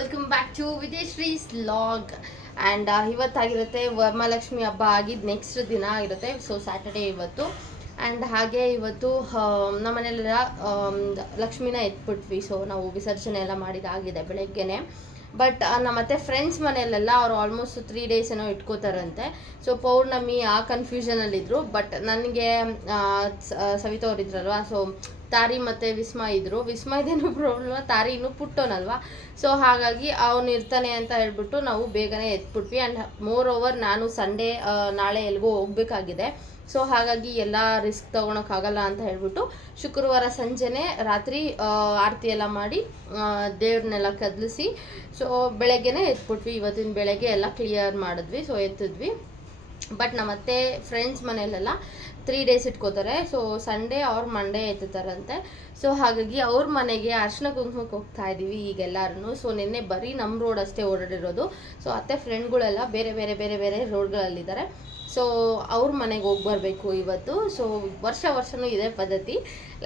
Welcome back to Vijayashree's vlog and ಇವತ್ತಾಗಿರುತ್ತೆ Varamahalakshmi ಹಬ್ಬ ಆಗಿದ್ದು next ದಿನ ಆಗಿರುತ್ತೆ. ಸೊ ಸ್ಯಾಟರ್ಡೇ ಇವತ್ತು. ಆ್ಯಂಡ್ ಹಾಗೆ ಇವತ್ತು ಆ, ನಮ್ಮ ಮನೆಯಲ್ಲೆಲ್ಲ ಆಮ್, ಲಕ್ಷ್ಮಿನ ಎತ್ಬಿಟ್ವಿ. ಸೊ ನಾವು ವಿಸರ್ಜನೆ ಎಲ್ಲ ಮಾಡಿದಾಗಿದೆ ಬೆಳಗ್ಗೆನೆ. ಬಟ್ ನಮ್ಮ ಮತ್ತೆ ಫ್ರೆಂಡ್ಸ್ ಮನೆಯಲ್ಲೆಲ್ಲ ಅವ್ರು ಆಲ್ಮೋಸ್ಟ್ ತ್ರೀ ಡೇಸ್ ಏನೋ ಇಟ್ಕೋತಾರಂತೆ. ಸೊ ಪೌರ್ಣಮಿ ಆ ಕನ್ಫ್ಯೂಷನಲ್ಲಿದ್ದರು ಬಟ್ ನನಗೆ ಸವಿತಾ ಅವರಿದ್ರಲ್ವಾ? ಸೊ ತಾರಿ ಮತ್ತು ವಿಸ್ಮ ಇದ್ದರು ವಿಸ್ಮಯದೇನು ಪ್ರಾಬ್ಲಮ್ ತಾರಿ ಇನ್ನೂ ಪುಟ್ಟೋನಲ್ವಾ? ಸೊ ಹಾಗಾಗಿ ಅವನು ಇರ್ತಾನೆ ಅಂತ ಹೇಳ್ಬಿಟ್ಟು ನಾವು ಬೇಗನೆ ಎತ್ಬಿಟ್ವಿ. ಆ್ಯಂಡ್ ಮೋರ್ ಓವರ್ ನಾನು ಸಂಡೇ ನಾಳೆ ಎಲ್ಗೋ ಹೋಗ್ಬೇಕಾಗಿದೆ. ಸೊ ಹಾಗಾಗಿ ಎಲ್ಲ ರಿಸ್ಕ್ ತೊಗೊಳಕ್ಕಾಗಲ್ಲ ಅಂತ ಹೇಳ್ಬಿಟ್ಟು ಶುಕ್ರವಾರ ಸಂಜೆನೆ ರಾತ್ರಿ ಆರತಿ ಎಲ್ಲ ಮಾಡಿ ದೇವ್ರನ್ನೆಲ್ಲ ಕದಲಿಸಿ ಸೊ ಬೆಳಗ್ಗೆನೆ ಎತ್ಬಿಟ್ವಿ. ಇವತ್ತಿನ ಬೆಳಗ್ಗೆ ಎಲ್ಲ ಕ್ಲಿಯರ್ ಮಾಡಿದ್ವಿ. ಸೊ ಎತ್ತಿದ್ವಿ. ಬಟ್ ನಮ್ಮತ್ತೆ ಫ್ರೆಂಡ್ಸ್ ಮನೆಯಲ್ಲೆಲ್ಲ ತ್ರೀ ಡೇಸ್ ಇಟ್ಕೋತಾರೆ. ಸೊ ಸಂಡೇ ಅವ್ರ ಮಂಡೇ ಎತ್ತುತ್ತಾರಂತೆ. ಸೊ ಹಾಗಾಗಿ ಅವ್ರ ಮನೆಗೆ ಅರ್ಶಿನ ಕುಂಕುಮಕ್ಕೆ ಹೋಗ್ತಾ ಇದ್ದೀವಿ ಈಗೆಲ್ಲರೂ ಸೊ ನಿನ್ನೆ ಬರೀ ನಮ್ಮ ರೋಡ್ ಅಷ್ಟೇ ಓಡಾಡಿರೋದು. ಸೊ ಅತ್ತೆ ಫ್ರೆಂಡ್ಗಳೆಲ್ಲ ಬೇರೆ ಬೇರೆ ಬೇರೆ ಬೇರೆ ರೋಡ್ಗಳಲ್ಲಿದ್ದಾರೆ ಸೊ ಅವ್ರ ಮನೆಗೆ ಹೋಗಿ ಬರಬೇಕು ಇವತ್ತು. ಸೊ ವರ್ಷ ವರ್ಷವೂ ಇದೇ ಪದ್ಧತಿ.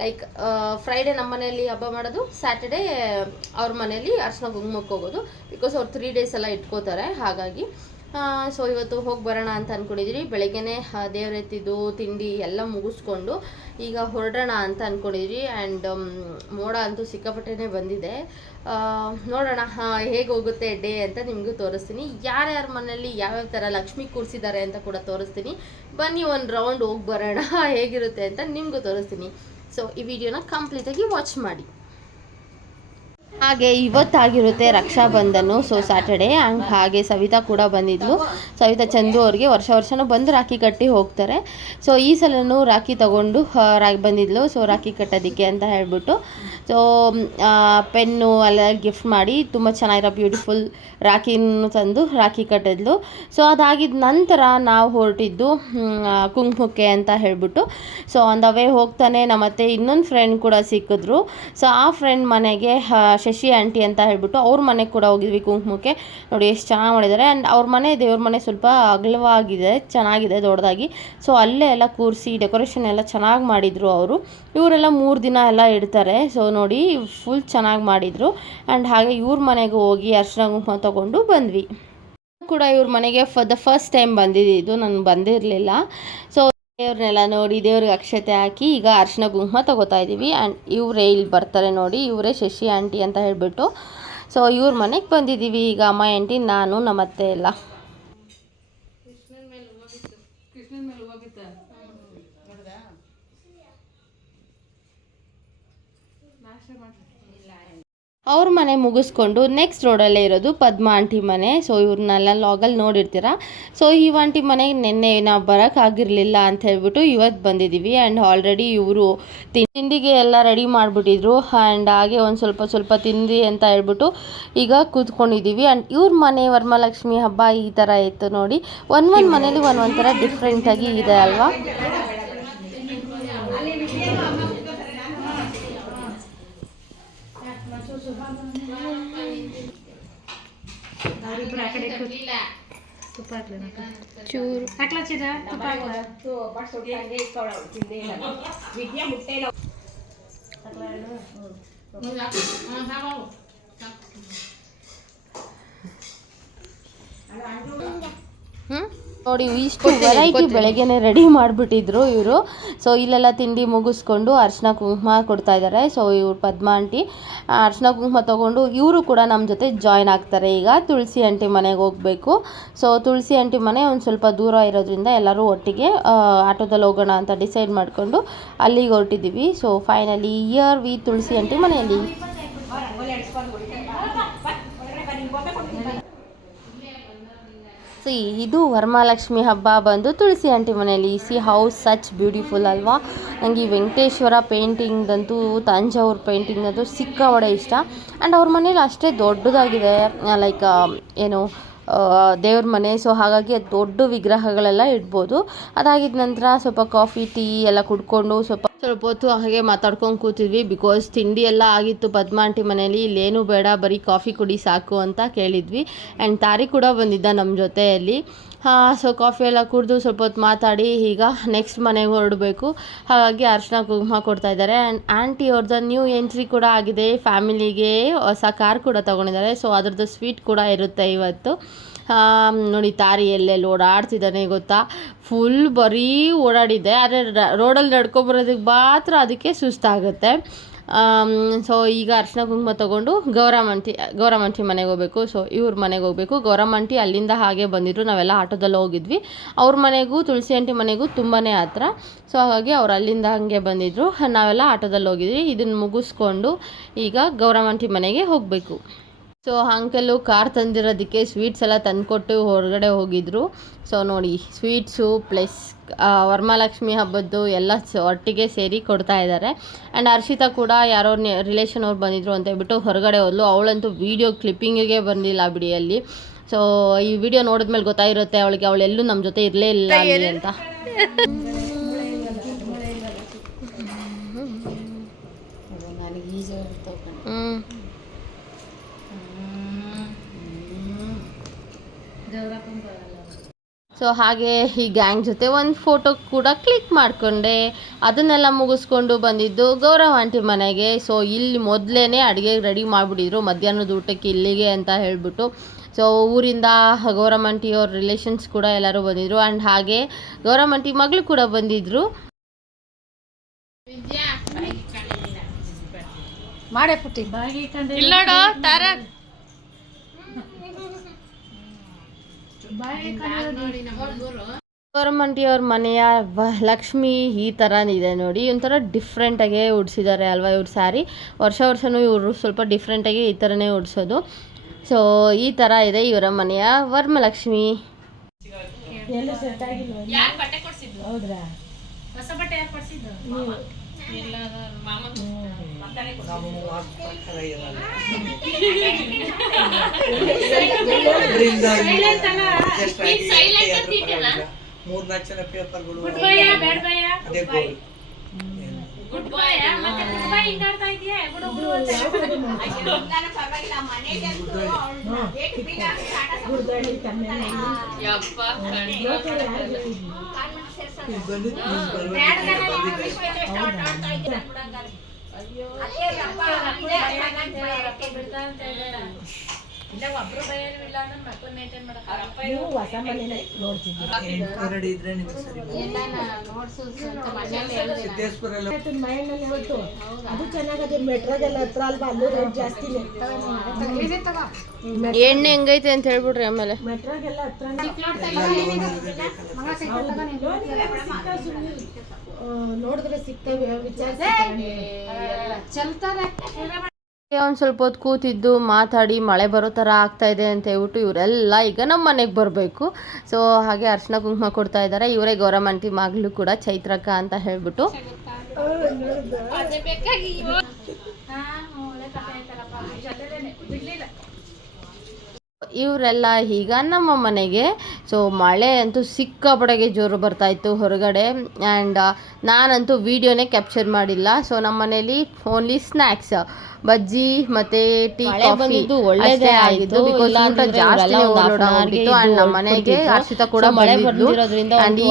ಲೈಕ್ ಫ್ರೈಡೇ ನಮ್ಮ ಮನೆಯಲ್ಲಿ ಹಬ್ಬ ಮಾಡೋದು ಸ್ಯಾಟರ್ಡೇ ಅವ್ರ ಮನೆಯಲ್ಲಿ ಅರ್ಶನ ಕುಂಕುಮಕ್ಕೆ ಹೋಗೋದು. ಬಿಕಾಸ್ ಅವ್ರು ತ್ರೀ ಡೇಸ್ ಎಲ್ಲ ಇಟ್ಕೋತಾರೆ. ಹಾಗಾಗಿ ಸೊ ಇವತ್ತು ಹೋಗಿ ಬರೋಣ ಅಂತ ಅಂದ್ಕೊಂಡಿದ್ದೀರಿ ಬೆಳಗ್ಗೆನೆ ದೇವರೆತ್ತಿದ್ದು ತಿಂಡಿ ಎಲ್ಲ ಮುಗಿಸ್ಕೊಂಡು ಈಗ ಹೊರಡೋಣ ಅಂತ ಅಂದ್ಕೊಂಡಿದ್ರಿ ಆ್ಯಂಡ್ ಮೋಡ ಅಂತೂ ಸಿಕ್ಕಾಪಟ್ಟೆನೇ ಬಂದಿದೆ. ನೋಡೋಣ ಹೇಗೆ ಹೋಗುತ್ತೆ ಡೇ ಅಂತ ನಿಮಗೂ ತೋರಿಸ್ತೀನಿ. ಯಾರ್ಯಾರ ಮನೆಯಲ್ಲಿ ಯಾವ್ಯಾವ ಥರ ಲಕ್ಷ್ಮಿ ಕೂರಿಸಿದ್ದಾರೆ ಅಂತ ಕೂಡ ತೋರಿಸ್ತೀನಿ. ಬನ್ನಿ ಒಂದು ರೌಂಡ್ ಹೋಗಿ ಬರೋಣ. ಹೇಗಿರುತ್ತೆ ಅಂತ ನಿಮಗೂ ತೋರಿಸ್ತೀನಿ. ಸೊ ಈ ವಿಡಿಯೋನ ಕಂಪ್ಲೀಟಾಗಿ ವಾಚ್ ಮಾಡಿ. ಹಾಗೆ ಇವತ್ತಾಗಿರುತ್ತೆ ರಕ್ಷಾಬಂಧನು. ಸೊ ಸ್ಯಾಟರ್ಡೇ ಹಂಗ್ ಹಾಗೆ ಸವಿತಾ ಕೂಡ ಬಂದಿದ್ಲು. ಸವಿತಾ ಚಂದು ಅವ್ರಿಗೆ ವರ್ಷ ವರ್ಷನೂ ಬಂದು ರಾಖಿ ಕಟ್ಟಿ ಹೋಗ್ತಾರೆ. ಸೊ ಈ ಸಲನೂ ರಾಖಿ ತಗೊಂಡು ರಾ, ಬಂದಿದ್ಲು. ಸೊ ರಾಖಿ ಕಟ್ಟೋದಕ್ಕೆ ಅಂತ ಹೇಳ್ಬಿಟ್ಟು. ಸೊ ಪೆನ್ನು ಎಲ್ಲ ಗಿಫ್ಟ್ ಮಾಡಿ ತುಂಬ ಚೆನ್ನಾಗಿರೋ ಬ್ಯೂಟಿಫುಲ್ ರಾಖಿನೂ ತಂದು ರಾಖಿ ಕಟ್ಟಿದ್ಲು. ಸೊ ಅದಾಗಿದ ನಂತರ ನಾವು ಹೊರಟಿದ್ದು ಕುಂಕುಮಕ್ಕೆ ಅಂತ ಹೇಳ್ಬಿಟ್ಟು. ಸೊ ಆನ್ ದ ವೇ ಹೋಗ್ತಾನೆ ನಮ್ಮತ್ತೆ ಇನ್ನೊಂದು ಫ್ರೆಂಡ್ ಕೂಡ ಸಿಕ್ಕಿದ್ರು. ಸೊ ಆ ಫ್ರೆಂಡ್ ಮನೆಗೆ ಶಶಿ ಆಂಟಿ ಅಂತ ಹೇಳ್ಬಿಟ್ಟು ಅವ್ರ ಮನೆಗೆ ಕೂಡ ಹೋಗಿದ್ವಿ ಕುಂಕುಮಕ್ಕೆ. ನೋಡಿ ಎಷ್ಟು ಚೆನ್ನಾಗಿ ಮಾಡಿದ್ದಾರೆ. ಆ್ಯಂಡ್ ಅವ್ರ ಮನೆ, ದೇವ್ರ ಮನೆ ಸ್ವಲ್ಪ ಅಗಲವಾಗಿದೆ, ಚೆನ್ನಾಗಿದೆ, ದೊಡ್ಡದಾಗಿ. ಸೊ ಅಲ್ಲೇ ಎಲ್ಲ ಕೂರಿಸಿ ಡೆಕೋರೇಷನ್ ಎಲ್ಲ ಚೆನ್ನಾಗಿ ಮಾಡಿದರು ಅವರು. ಇವರೆಲ್ಲ ಮೂರು ದಿನ ಎಲ್ಲ ಇಡ್ತಾರೆ. ಸೊ ನೋಡಿ ಫುಲ್ ಚೆನ್ನಾಗಿ ಮಾಡಿದರು. ಆ್ಯಂಡ್ ಹಾಗೆ ಇವ್ರ ಮನೆಗೆ ಹೋಗಿ ಅರ್ಶನ ಕುಂಕುಮ ತೊಗೊಂಡು ಬಂದ್ವಿ. ಕೂಡ ಇವ್ರ ಮನೆಗೆ ಫ ದ ಫಸ್ಟ್ ಟೈಮ್ ಬಂದಿದ್ದು ನಾನು ಬಂದಿರಲಿಲ್ಲ. ಸೊ ದೇವ್ರನ್ನೆಲ್ಲ ನೋಡಿ ದೇವ್ರಿಗೆ ಅಕ್ಷತೆ ಹಾಕಿ ಈಗ ಅರ್ಶಿನ ಕುಂಕುಮ ತಗೋತಾ ಇದ್ದೀವಿ. ಆ್ಯಂಡ್ ಇವರೇ ಇಲ್ಲಿ ಬರ್ತಾರೆ ನೋಡಿ, ಇವರೇ ಶಶಿ, ಆಂಟಿ ಅಂತ ಹೇಳಿಬಿಟ್ಟು. ಸೊ ಇವ್ರ ಮನೆಗೆ ಬಂದಿದ್ದೀವಿ. ಈಗ ಅಮ್ಮ, ಆಂಟಿ, ನಾನು, ನಮ್ಮತ್ತೆ ಎಲ್ಲ. ಅವ್ರ ಮನೆ ಮುಗಿಸ್ಕೊಂಡು ನೆಕ್ಸ್ಟ್ ರೋಡಲ್ಲೇ ಇರೋದು ಪದ್ಮ ಆಂಟಿ ಮನೆ. ಸೊ ಇವ್ರನ್ನೆಲ್ಲ ಲಾಗಲ್ಲಿ ನೋಡಿರ್ತೀರ? ಸೊ ಈ ಆಂಟಿ ಮನೆಗೆ ನಿನ್ನೆ ನಾವು ಬರೋಕ್ಕಾಗಿರಲಿಲ್ಲ ಅಂತ ಹೇಳ್ಬಿಟ್ಟು ಇವತ್ತು ಬಂದಿದ್ದೀವಿ ಆ್ಯಂಡ್ ಆಲ್ರೆಡಿ ಇವರು ತಿಂಡಿಗೆ ಎಲ್ಲ ರೆಡಿ ಮಾಡಿಬಿಟ್ಟಿದ್ರು. ಆ್ಯಂಡ್ ಹಾಗೆ ಒಂದು ಸ್ವಲ್ಪ ಸ್ವಲ್ಪ ತಿಂದು ಅಂತ ಹೇಳ್ಬಿಟ್ಟು ಈಗ ಕೂತ್ಕೊಂಡಿದ್ದೀವಿ ಆ್ಯಂಡ್ ಇವ್ರ ಮನೆ ವರಮಹಾಲಕ್ಷ್ಮಿ ಹಬ್ಬ ಈ ಥರ ಇತ್ತು ನೋಡಿ. ಒಂದು ಒಂದು ಮನೇಲಿ ಒಂದೊಂದು ಥರ ಡಿಫ್ರೆಂಟಾಗಿ ಇದೆ ಅಲ್ವಾ? ಚೂರು ಹ್ಮ್? ನೋಡಿ ಇಷ್ಟು ವೆರೈಟಿ ಬೆಳಗ್ಗೆನೆ ರೆಡಿ ಮಾಡಿಬಿಟ್ಟಿದ್ರು ಇವರು. ಸೊ ಇಲ್ಲೆಲ್ಲ ತಿಂಡಿ ಮುಗಿಸ್ಕೊಂಡು ಅರ್ಶಿನ ಕುಂಕುಮ ಕೊಡ್ತಾ ಇದ್ದಾರೆ ಸೊ ಇವ್ರು ಪದ್ಮ ಆಂಟಿ ಅರ್ಶಿನ ಕುಂಕುಮ ತೊಗೊಂಡು ಇವರು ಕೂಡ ನಮ್ಮ ಜೊತೆ ಜಾಯ್ನ್ ಆಗ್ತಾರೆ. ಈಗ ತುಳಸಿ ಆಂಟಿ ಮನೆಗೆ ಹೋಗಬೇಕು. ಸೊ ತುಳಸಿ ಆಂಟಿ ಮನೆ ಒಂದು ಸ್ವಲ್ಪ ದೂರ ಇರೋದ್ರಿಂದ ಎಲ್ಲರೂ ಒಟ್ಟಿಗೆ ಆಟೋದಲ್ಲಿ ಹೋಗೋಣ ಅಂತ ಡಿಸೈಡ್ ಮಾಡಿಕೊಂಡು ಅಲ್ಲಿಗೆ ಹೊರಟಿದ್ದೀವಿ. So finally here we Tulasi aunty ಮನೆಯಲ್ಲಿ. ಸಿ ಇದು ವರಮಹಾಲಕ್ಷ್ಮಿ ಹಬ್ಬ ಬಂದು ತುಳಸಿ ಆಂಟಿ ಮನೆಯಲ್ಲಿ ಸಿ ಹೌಸ್ ಸಚ್ ಬ್ಯೂಟಿಫುಲ್ ಅಲ್ವಾ? ನನಗೆ ಈ ವೆಂಕಟೇಶ್ವರ ಪೇಂಟಿಂಗ್ದಂತೂ ಅಂತೂ ಸಿಕ್ಕಾಬಡೆ ಇಷ್ಟ. ಆ್ಯಂಡ್ ಅವ್ರ ಮನೇಲಿ ಅಷ್ಟೇ ದೊಡ್ಡದಾಗಿದೆ. ಲೈಕ್ ಏನು ದೇವ್ರ ಮನೆ ಸೊ ಹಾಗಾಗಿ ದೊಡ್ಡ ವಿಗ್ರಹಗಳೆಲ್ಲ ಇಡ್ಬೋದು. ಅದಾಗಿದ ನಂತರ ಸ್ವಲ್ಪ ಕಾಫಿ ಟೀ ಎಲ್ಲ ಕುಡ್ಕೊಂಡು ಸ್ವಲ್ಪ ಸ್ವಲ್ಪ ಹೊತ್ತು ಹಾಗೆ ಮಾತಾಡ್ಕೊಂಡು ಕೂತಿದ್ವಿ. ಬಿಕಾಸ್ ತಿಂಡಿ ಎಲ್ಲ ಆಗಿತ್ತು ಪದ್ಮ ಆಂಟಿ ಮನೇಲಿ ಇಲ್ಲೇನು ಬೇಡ, ಬರೀ ಕಾಫಿ ಕುಡಿ ಸಾಕು ಅಂತ ಕೇಳಿದ್ವಿ. ಆ್ಯಂಡ್ ತಾರಿ ಕೂಡ ಬಂದಿದ್ದ ನಮ್ಮ ಜೊತೆಯಲ್ಲಿ. ಸೊ ಕಾಫಿ ಎಲ್ಲ ಕುಡಿದು ಸ್ವಲ್ಪ ಹೊತ್ತು ಮಾತಾಡಿ, ಈಗ ನೆಕ್ಸ್ಟ್ ಮನೆಗೆ ಹೊರಡಬೇಕು. ಹಾಗಾಗಿ ಅರ್ಶನ ಕುಂಕುಮ ಕೊಡ್ತಾ ಇದ್ದಾರೆ. ಆ್ಯಂಡ್ ಆಂಟಿ ಅವ್ರದ್ದು ನ್ಯೂ ಎಂಟ್ರಿ ಕೂಡ ಆಗಿದೆ. ಫ್ಯಾಮಿಲಿಗೆ ಹೊಸ ಕಾರ್ ಕೂಡ ತೊಗೊಂಡಿದ್ದಾರೆ. ಸೊ ಅದ್ರದ್ದು ಸ್ವೀಟ್ ಕೂಡ ಇರುತ್ತೆ ಇವತ್ತು. ನೋಡಿ ತಾರಿ ಎಲ್ಲೆಲ್ಲಿ ಓಡಾಡ್ತಿದ್ದಾನೆ, ಗೊತ್ತಾ? ಫುಲ್ ಬರೀ ಓಡಾಡಿದ್ದೆ. ಆದರೆ ರೋಡಲ್ಲಿ ನಡ್ಕೊಬರೋದಕ್ಕೆ ಮಾತ್ರ ಅದಕ್ಕೆ ಸುಸ್ತಾಗುತ್ತೆ. ಸೊ ಈಗ ಅರ್ಶಿನ ಕುಂಕುಮ ತೊಗೊಂಡು ಗೌರಮಂಟಿ ಗೌರಮಂಟಿ ಮನೆಗೆ ಹೋಗಬೇಕು. ಸೊ ಇವ್ರ ಮನೆಗೆ ಹೋಗಬೇಕು. ಗೌರಮಂಟಿ ಅಲ್ಲಿಂದ ಹಾಗೆ ಬಂದಿದ್ರು. ನಾವೆಲ್ಲ ಆಟೋದಲ್ಲಿ ಹೋಗಿದ್ವಿ. ಅವ್ರ ಮನೆಗೂ, ತುಳಸಿ ಆಂಟಿ ಮನೆಗೂ ತುಂಬಾ ಹತ್ರ. ಸೊ ಹಾಗಾಗಿ ಅವ್ರು ಅಲ್ಲಿಂದ ಹಾಗೆ ಬಂದಿದ್ರು. ನಾವೆಲ್ಲ ಆಟೋದಲ್ಲಿ ಹೋಗಿದ್ವಿ. ಇದನ್ನು ಮುಗಿಸ್ಕೊಂಡು ಈಗ ಗೌರಮಂಟಿ ಮನೆಗೆ ಹೋಗಬೇಕು. ಸೊ ಅಂಕಲು ಕಾರ್ ತಂದಿರೋದಕ್ಕೆ ಸ್ವೀಟ್ಸ್ ಎಲ್ಲ ತಂದುಕೊಟ್ಟು ಹೊರಗಡೆ ಹೋಗಿದ್ರು. ಸೊ ನೋಡಿ ಸ್ವೀಟ್ಸು ಪ್ಲಸ್ ವರಮಹಾಲಕ್ಷ್ಮಿ ಹಬ್ಬದ್ದು ಎಲ್ಲ ಒಟ್ಟಿಗೆ ಸೇರಿ ಕೊಡ್ತಾ ಇದ್ದಾರೆ. ಆ್ಯಂಡ್ ಹರ್ಷಿತಾ ಕೂಡ ಯಾರೋ ರಿಲೇಷನ್ ಅವ್ರು ಬಂದಿದ್ರು ಅಂತ ಹೇಳ್ಬಿಟ್ಟು ಹೊರಗಡೆ ಹೋದ್ಲು. ಅವಳಂತೂ ವೀಡಿಯೋ ಕ್ಲಿಪ್ಪಿಂಗಿಗೆ ಬಂದಿಲ್ಲ ಬಿಡಿ ಅಲ್ಲಿ. ಸೊ ಈ ವಿಡಿಯೋ ನೋಡಿದ್ಮೇಲೆ ಗೊತ್ತಾಗಿರುತ್ತೆ ಅವಳಿಗೆ ಅವಳೆಲ್ಲೂ ನಮ್ಮ ಜೊತೆ ಇರಲೇ ಇಲ್ಲ ಅಂತ. ಸೊ ಹಾಗೆ ಈ ಗ್ಯಾಂಗ್ ಜೊತೆ ಒಂದು ಫೋಟೋ ಕೂಡ ಕ್ಲಿಕ್ ಮಾಡಿಕೊಂಡೆ. ಅದನ್ನೆಲ್ಲ ಮುಗಿಸ್ಕೊಂಡು ಬಂದಿದ್ದು ಗೌರವ್ ಆಂಟಿ ಮನೆಗೆ. ಸೊ ಇಲ್ಲಿ ಮೊದಲೇ ಅಡುಗೆ ರೆಡಿ ಮಾಡಿಬಿಟ್ಟಿದ್ರು. ಮಧ್ಯಾಹ್ನದ ಊಟಕ್ಕೆ ಇಲ್ಲಿಗೆ ಅಂತ ಹೇಳಿಬಿಟ್ಟು. ಸೊ ಊರಿಂದ ಗೌರವ್ ಆಂಟಿ ಅವ್ರ ರಿಲೇಷನ್ಸ್ ಕೂಡ ಎಲ್ಲರೂ ಬಂದಿದ್ರು. ಆ್ಯಂಡ್ ಹಾಗೆ ಗೌರವ್ ಆಂಟಿ ಮಗಳು ಕೂಡ ಬಂದಿದ್ರು. ಮಾಡೇ ಪುಟ್ಟಿ. ಇಲ್ಲೋಡು ತಾರ ಗೌರಮಂಟಿ ಅವ್ರ ಮನೆಯ ಲಕ್ಷ್ಮಿ ಈ ಥರ ಇದೆ ನೋಡಿ. ಒಂಥರ ಡಿಫ್ರೆಂಟಾಗೆ ಉಡ್ಸಿದ್ದಾರೆ ಅಲ್ವಾ ಇವ್ರ ಸ್ಯಾರಿ ವರ್ಷ ವರ್ಷವೂ ಇವರು ಸ್ವಲ್ಪ ಡಿಫ್ರೆಂಟಾಗಿ ಈ ಥರನೇ ಉಡ್ಸೋದು. ಸೊ ಈ ಥರ ಇದೆ ಇವರ ಮನೆಯ ವರಮಲಕ್ಷ್ಮಿ. ಹೌದ್ರಾ? ಮೂರ್ನಾಲ್ಕು ಜನ ಪೇಪರ್ಗಳು ಅದೇ ಗೋಲ್ ಬಂದು ನೀನ್ ಬರ್ಬೇಕು. ನೀವು ಹೊಸ ಮನೆ ನೋಡ್ತಿದ್ದೀರಿ ಎಂಟುವರೆ ಇದ್ರೆ ನಿಮ್ಗೆ ಸರಿ ಸಿದ್ದೇಶ್ವರ ಎಲ್ಲ ಮೈಂಡಲ್ಲಿ ಹೊರಟು ಅದು ಚೆನ್ನಾಗದೆ ಮೆಟ್ರೋಗೆಲ್ಲ ಹತ್ರ ಅಲ್ವಾ? ಅಲ್ಲೂ ರೇಟ್ ಜಾಸ್ತಿನೇ ಎಣ್ಣೆ ಹೆಂಗೈತೆ ಅಂತ ಹೇಳ್ಬಿಡ್ರಿ ಆಮೇಲೆ. ಮೆಟ್ರೋಗೆಲ್ಲ ಹತ್ರ ನೋಡಿದ್ರೆ ಸಿಗ್ತವೆ ವಿಚಾರಿಸಿ ಒಂದು ಸ್ವಲ್ಪ ಹೊತ್ತು ಕೂತಿದ್ದು ಮಾತಾಡಿ ಮಳೆ ಬರೋ ಥರ ಆಗ್ತಾ ಇದೆ ಅಂತ ಹೇಳ್ಬಿಟ್ಟು ಇವರೆಲ್ಲ ಈಗ ನಮ್ಮ ಮನೆಗೆ ಬರಬೇಕು. ಸೊ ಹಾಗೆ ಅರ್ಶಿನ ಕುಂಕುಮ ಕೊಡ್ತಾ ಇದ್ದಾರೆ. ಇವರೇ ಗೌರಮಂಟಿ ಮಗಳು ಕೂಡ ಚೈತ್ರಕ ಅಂತ ಹೇಳ್ಬಿಟ್ಟು. ಇವರೆಲ್ಲ ಈಗ ನಮ್ಮ ಮನೆಗೆ. ಸೊ ಮಳೆ ಅಂತೂ ಸಿಕ್ಕಾಪಡೆಗೆ ಜೋರು ಬರ್ತಾ ಇತ್ತು ಹೊರಗಡೆ. ಆ್ಯಂಡ್ ನಾನಂತೂ ವೀಡಿಯೋನೇ ಕ್ಯಾಪ್ಚರ್ ಮಾಡಿಲ್ಲ. ಸೊ ನಮ್ಮ ಮನೇಲಿ ಓನ್ಲಿ ಸ್ನ್ಯಾಕ್ಸ್ ಬಜ್ಜಿ ಮತ್ತೆ ಟೀ ಕಾಫಿ ಬಂದಿದ್ದು ಆಯಿತು. ಬಿಕಾಸ್ ಊಟ ಜಾಸ್ತಿ ಆಗಿತ್ತು ಆ್ಯಂಡ್ ನಮ್ಮ ಮನೆಗೆ ಹರ್ಷಿತ ಹರ್ಷಿತಾ ಕೂಡ ಮಳೆ ಬಂದಿರೋದ್ರಿಂದ ಆ್ಯಂಡ್ ಈ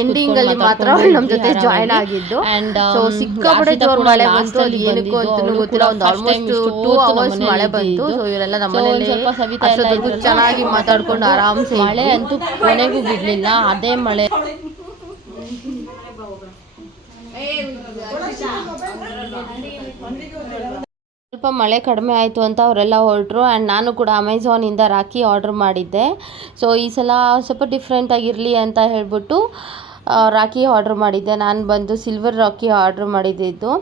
ಎಂಡಿಂಗ್ ಅಲ್ಲಿ ಮಾತ್ರ ನಮ್ಮ ಜೊತೆ ಜಾಯಿನ್. ಆಗಿದ್ದು. ಆ್ಯಂಡ್ ಸೊ ಸಿಕ್ಕಾಪಡೆ ಜೋರು ಮಳೆ ಬಂತು ಅಲ್ಲಿ ಏನಕ್ಕೂ ಅಂತ ಗೊತ್ತಿಲ್ಲ. ಒಂದು ಆಲ್ಮೋಸ್ಟ್ ಟೂ ಅವರ್ಸ್ ಮಳೆ ಬಂತು. ಸೊ ಇವರೆಲ್ಲ ನಮ್ಮ ಮನೇಲಿ ಸ್ವಲ್ಪ ಸವಿತಾ ಎಲ್ಲ ಅಷ್ಟೊತ್ತಿಗೂ ಇದ್ರಲ್ಲ. ಚೆನ್ನಾಗಿ ಮಾತಾಡ್ಕೊಂಡು ಆರಾಮ್ಸೆ ಮಳೆ. ಅಂತೂ ಕೊನೆಗೂ ಬಿಡ್ಲಿಲ್ಲ ಅದೇ ಮಳೆ ಸ್ವಲ್ಪ ಮಳೆ ಕಡಿಮೆ ಆಯಿತು ಅಂತ ಅವರೆಲ್ಲ ಹೊರಟರು ಆ್ಯಂಡ್ ನಾನು ಕೂಡ ಅಮೆಝಾನಿಂದ ರಾಖಿ ಆರ್ಡ್ರ್ ಮಾಡಿದ್ದೆ ಸೊ ಈ ಸಲ ಸ್ವಲ್ಪ ಡಿಫ್ರೆಂಟ್ ಆಗಿರಲಿ ಅಂತ ಹೇಳ್ಬಿಟ್ಟು ರಾಖಿ ಆರ್ಡ್ರ್ ಮಾಡಿದ್ದೆ ನಾನು ಬಂದು ಸಿಲ್ವರ್ ರಾಖಿ ಆರ್ಡ್ರ್ ಮಾಡಿದ್ದಿದ್ದು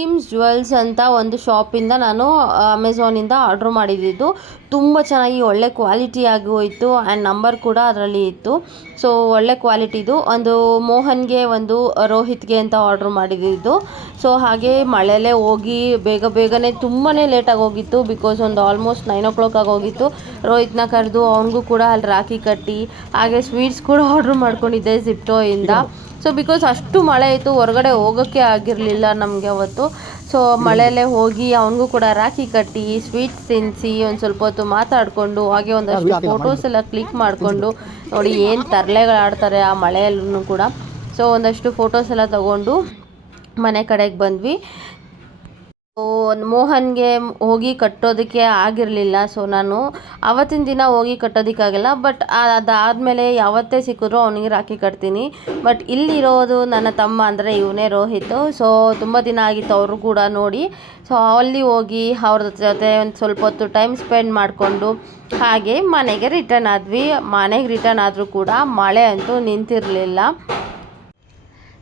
ಕಿಮ್ಸ್ ಜ್ಯುವೆಲ್ಸ್ ಅಂತ ಒಂದು ಶಾಪಿಂದ ನಾನು ಅಮೆಝಾನಿಂದ ಆರ್ಡ್ರ್ ಮಾಡಿದ್ದಿದ್ದು ತುಂಬ ಚೆನ್ನಾಗಿ ಒಳ್ಳೆ ಕ್ವಾಲಿಟಿ ಆಗಿ ಹೋಯಿತು ಆ್ಯಂಡ್ ನಂಬರ್ ಕೂಡ ಅದರಲ್ಲಿ ಇತ್ತು. ಸೊ ಒಳ್ಳೆ ಕ್ವಾಲಿಟಿದು ಒಂದು ಮೋಹನ್ಗೆ ಒಂದು ರೋಹಿತ್ಗೆ ಅಂತ ಆರ್ಡ್ರ್ ಮಾಡಿದ್ದಿದ್ದು ಸೊ ಹಾಗೆ ಮಳೆಯಲ್ಲೇ ಹೋಗಿ ಬೇಗ ಬೇಗನೆ ತುಂಬಾ ಲೇಟಾಗಿ ಹೋಗಿತ್ತು ಬಿಕಾಸ್ ಒಂದು ಆಲ್ಮೋಸ್ಟ್ ನೈನ್ ಓ ಕ್ಲಾಕ್ ಆಗೋಗಿತ್ತು ರೋಹಿತ್ನ ಕರೆದು ಅವನಿಗೂ ಕೂಡ ಅಲ್ಲಿ ರಾಖಿ ಕಟ್ಟಿ, ಹಾಗೆ ಸ್ವೀಟ್ಸ್ ಕೂಡ ಆರ್ಡ್ರ್ ಮಾಡ್ಕೊಂಡಿದ್ದೆ ಜಿಪ್ಟೋಯಿಂದ ಸೊ ಬಿಕಾಸ್ ಅಷ್ಟು ಮಳೆ ಇತ್ತು ಹೊರಗಡೆ ಹೋಗೋಕ್ಕೆ ಆಗಿರಲಿಲ್ಲ ನಮಗೆ ಅವತ್ತು. ಸೊ ಮಳೆಯಲ್ಲೇ ಹೋಗಿ ಅವನಿಗೂ ಕೂಡ ರಾಖಿ ಕಟ್ಟಿ ಸ್ವೀಟ್ ತಿನ್ನಿಸಿ ಒಂದು ಸ್ವಲ್ಪ ಹೊತ್ತು ಮಾತಾಡಿಕೊಂಡು ಹಾಗೆ ಒಂದಷ್ಟು ಫೋಟೋಸ್ ಎಲ್ಲ ಕ್ಲಿಕ್ ಮಾಡಿಕೊಂಡು ನೋಡಿ ಏನು ತರಲೆಗಳು ಆಡ್ತಾರೆ ಆ ಮಳೆಯಲ್ಲೂ ಕೂಡ. ಸೊ ಒಂದಷ್ಟು ಫೋಟೋಸ್ ಎಲ್ಲ ತಗೊಂಡು ಮನೆ ಕಡೆಗೆ ಬಂದ್ವಿ. ಮೋಹನ್ಗೆ ಹೋಗಿ ಕಟ್ಟೋದಕ್ಕೆ ಆಗಿರಲಿಲ್ಲ. ಸೊ, ನಾನು ಆವತ್ತಿನ ದಿನ ಹೋಗಿ ಕಟ್ಟೋದಕ್ಕಾಗಲ್ಲ. ಬಟ್ ಅದಾದಮೇಲೆ ಯಾವತ್ತೇ ಸಿಕ್ಕಿದ್ರು ಅವನಿಗೆ ರಾಖಿ ಕಟ್ತೀನಿ. ಬಟ್ ಇಲ್ಲಿರೋದು ನನ್ನ ತಮ್ಮ ಅಂದರೆ ಇವನೇ ರೋಹಿತ್. ಸೊ, ತುಂಬ ದಿನ ಆಗಿತ್ತು ಅವರು ಕೂಡ ನೋಡಿ. ಸೊ, ಅಲ್ಲಿ ಹೋಗಿ ಅವ್ರ ಜೊತೆ ಒಂದು ಸ್ವಲ್ಪ ಹೊತ್ತು ಟೈಮ್ ಸ್ಪೆಂಡ್ ಮಾಡಿಕೊಂಡು ಹಾಗೆ ಮನೆಗೆ ರಿಟರ್ನ್ ಆದ್ವಿ. ಮನೆಗೆ ರಿಟರ್ನ್ ಆದರೂ ಕೂಡ ಮಳೆ ಅಂತೂ ನಿಂತಿರಲಿಲ್ಲ.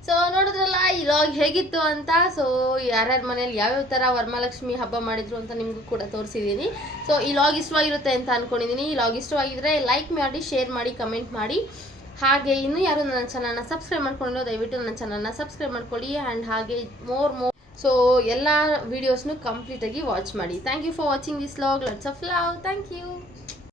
ಸೊ, ನೋಡಿದ್ರಲ್ಲ ಈ ಲಾಗ್ ಹೇಗಿತ್ತು ಅಂತ ಸೊ ಯಾರ್ಯಾರ ಮನೇಲಿ ಯಾವ್ಯಾವ ಥರ ವರಮಹಾಲಕ್ಷ್ಮಿ ಹಬ್ಬ ಮಾಡಿದ್ರು ಅಂತ ನಿಮಗೂ ಕೂಡ ತೋರಿಸಿದ್ದೀನಿ ಸೊ ಈ ಲಾಗ್ ಇಷ್ಟವಾಗಿರುತ್ತೆ ಅಂತ ಅನ್ಕೊಂಡಿದ್ದೀನಿ ಈ ಲಾಗ್ ಇಷ್ಟವಾಗಿದ್ರೆ ಲೈಕ್ ಮಾಡಿ ಶೇರ್ ಮಾಡಿ ಕಮೆಂಟ್ ಮಾಡಿ. ಹಾಗೆ ಇನ್ನೂ ಯಾರು ನನ್ನ ಚಾನಲ್ನ ಸಬ್ಸ್ಕ್ರೈಬ್ ಮಾಡ್ಕೊಂಡು ದಯವಿಟ್ಟು ನನ್ನ ಚಾನಲ್ನ ಸಬ್ಸ್ಕ್ರೈಬ್ ಮಾಡ್ಕೊಳ್ಳಿ. ಆ್ಯಂಡ್ ಹಾಗೆ ಮೋರ್ ಮೋರ್ ಸೊ ಎಲ್ಲ ವೀಡಿಯೋಸ್ನು ಕಂಪ್ಲೀಟಾಗಿ ವಾಚ್ ಮಾಡಿ. Thank you for watching this log lots of love thank you